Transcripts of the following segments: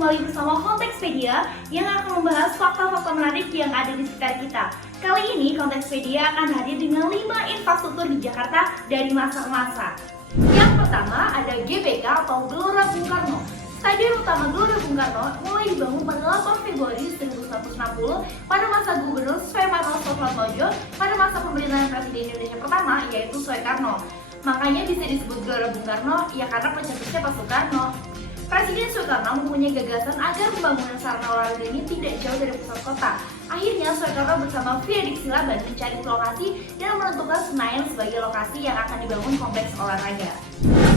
kembali bersama Kontekspedia yang akan membahas fakta-fakta menarik yang ada di sekitar kita. Kali ini Kontekspedia akan hadir dengan 5 infrastruktur di Jakarta dari masa ke masa. Yang pertama ada GBK atau Gelora Bung Karno. Stadion utama Gelora Bung Karno mulai dibangun pada 8 Februari 1960 pada masa Gubernur Soemarto Soekarno pada masa pemerintahan Presiden Indonesia pertama yaitu Soekarno. Makanya bisa disebut Gelora Bung Karno ya karena pencetusnya Pak Soekarno. Presiden Soekarno mempunyai gagasan agar pembangunan sarana olahraga ini tidak jauh dari pusat kota. Akhirnya Soekarno bersama Friedrich Silaban mencari lokasi dan menentukan Senayan sebagai lokasi yang akan dibangun kompleks olahraga.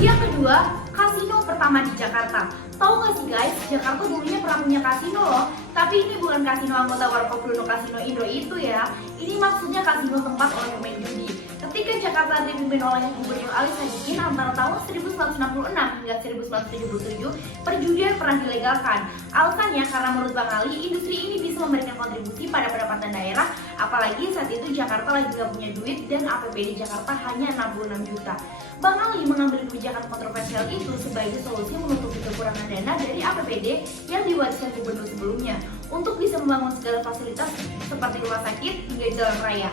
Yang kedua, kasino pertama di Jakarta. Tahu gak sih guys, Jakarta dulunya pernah punya kasino loh. Tapi ini bukan kasino anggota Warkop Kasino Indo itu ya. Ini maksudnya kasino tempat oleh pemain judi. Ketika Jakarta dipimpin oleh Gubernur Ali Sadikin antara tahun 1966 hingga 1977, perjudian pernah dilegalkan. Alasannya karena menurut Bang Ali, industri ini bisa memberikan kontribusi pada pendapatan daerah, apalagi saat itu Jakarta lagi gak punya duit dan APBD Jakarta hanya 66 juta. Bang Ali mengambil kebijakan kontroversial itu sebagai solusi menutupi kekurangan dana dari APBD yang diwariskan gubernur sebelumnya untuk bisa membangun segala fasilitas seperti rumah sakit hingga jalan raya.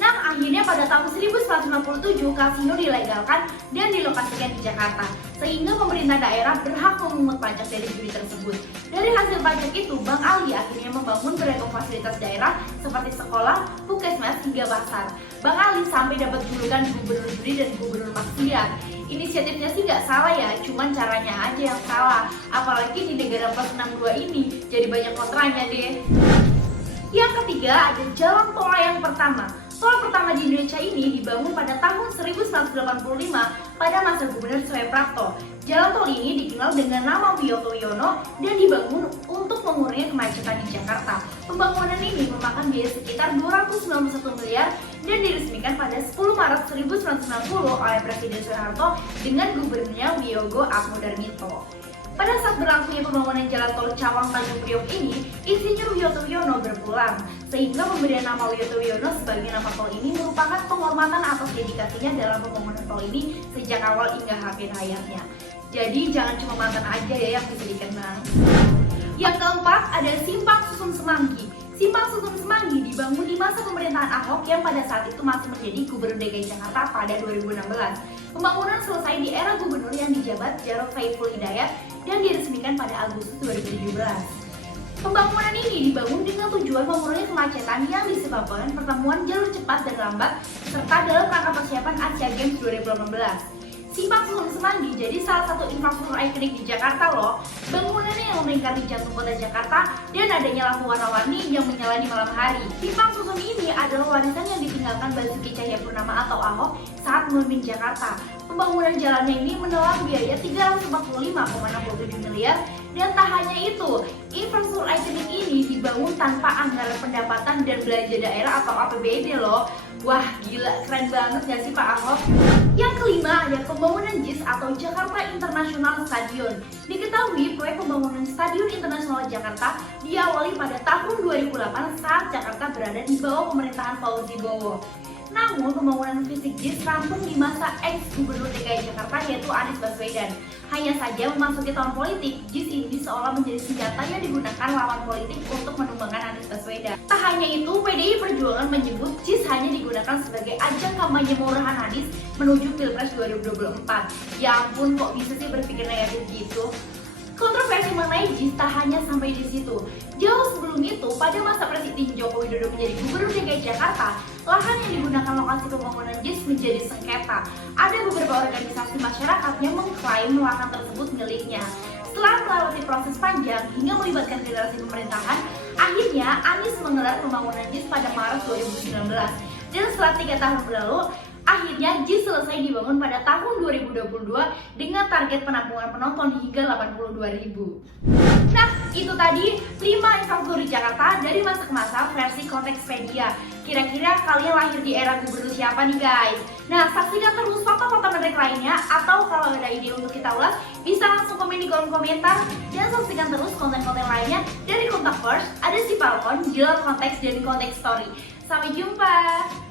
Nah, akhirnya pada tahun 1997 kasino dilegalkan dan dilokasikan di Jakarta, sehingga pemerintah daerah berhak memungut pajak dari judi tersebut. Dari hasil pajak itu, Bang Ali akhirnya membangun beragam fasilitas daerah seperti sekolah, puskesmas, hingga pasar. Bang Ali sampai dapat julukan Gubernur Judi dan Gubernur Maksiat. Inisiatifnya sih nggak salah ya, cuman caranya aja yang salah. Apalagi di negara plus 62 ini, jadi banyak kontranya deh. Yang ketiga ada jalan tol layang pertama. Tol pertama di Indonesia ini dibangun pada tahun 1985 pada masa Gubernur Soeprapto. Jalan tol ini dikenal dengan nama Wiyoto Wiono dan dibangun untuk mengurangi kemacetan di Jakarta. Pembangunan ini memakan biaya sekitar 291 miliar dan diresmikan pada 10 Maret 1990 oleh Presiden Soeharto dengan gubernurnya Wiyogo Atmodarmito. Pada saat berlangsungnya pembangunan jalan tol Cawang Tanjung Priok ini, Insinyur Wiyoto Wiono berpulang, sehingga pemberian nama Wiyoto Wiono sebagai nama tol ini merupakan penghormatan atas dedikasinya dalam pembangunan tol ini sejak awal hingga akhir hayatnya. Jadi jangan cuma mantan aja ya yang bisa dikenang. Yang keempat ada Simpang Susun Semanggi. Simpang Susun Semanggi dibangun di masa pemerintahan Ahok yang pada saat itu masih menjadi Gubernur DKI Jakarta pada 2016. Pembangunan selesai di era gubernur yang dijabat Jarod Saiful Hidayat dan diresmikan pada Agustus 2017. Pembangunan ini dibangun dengan tujuan mengurangi kemacetan yang disebabkan pertemuan jalur cepat dan lambat serta dalam rangka persiapan Asia Games 2018. Simpang Susun Semanggi jadi salah satu infrastruktur ikonik di Jakarta loh. Bangunannya yang melingkari jantung kota Jakarta dan adanya lampu warna-warni yang menyala di malam hari. Simpang Susun ini adalah warisan yang ditinggalkan Basuki Cahayapurnama atau Ahok saat memimpin Jakarta. Pembangunan jalannya ini menelan biaya 345,67 miliar dan tak hanya itu, infrastruktur ikonik ini dibangun tanpa anggaran pendapatan dan belanja daerah atau APBD loh. Wah gila, keren banget gak sih Pak Ahok? Yang kelima ada pembangunan JIS atau Jakarta International Stadium. Diketahui proyek pembangunan Stadion Internasional Jakarta diawali pada tahun 2008 saat Jakarta berada di bawah pemerintahan Fauzi Bowo. Namun pembangunan fisik JIS rampung di masa ex-Gubernur DKI Jakarta yaitu Anies Baswedan. Hanya saja memasuki tahun politik, JIS ini seolah menjadi senjata yang digunakan lawan politik untuk menumbangkan Anies Baswedan. Tak hanya itu, PDI Perjuangan menyebut JIS hanya digunakan sebagai ajang kampanye murahan Anies menuju Pilpres 2024. Ya ampun, kok bisa sih berpikir negatif gitu? Kontroversi mengenai JIS tak hanya sampai di situ. Jauh sebelum itu, pada masa Presiden Joko Widodo menjadi Gubernur DKI Jakarta, lahan yang digunakan lokasi pembangunan JIS menjadi sengketa. Ada beberapa organisasi masyarakat yang mengklaim lahan tersebut miliknya. Setelah melewati proses panjang hingga melibatkan generasi pemerintahan, akhirnya Anies menggelar pembangunan JIS pada Maret 2019. Dan setelah 3 tahun berlalu, akhirnya JIS selesai dibangun pada tahun 2022 dengan target penampungan penonton hingga 82.000. Nah, itu tadi 5 infrastruktur di Jakarta dari masa ke masa versi Kontekspedia. Kira-kira kalian lahir di era gubernur siapa nih guys? Nah, saksikan terus fakta-fakta menarik lainnya atau kalau ada ide untuk kita ulas, bisa langsung komen di kolom komentar. Dan saksikan terus konten-konten lainnya dari Kontak First, ada si Falcon, Jalan Konteks, dan Konteks Story. Sampai jumpa!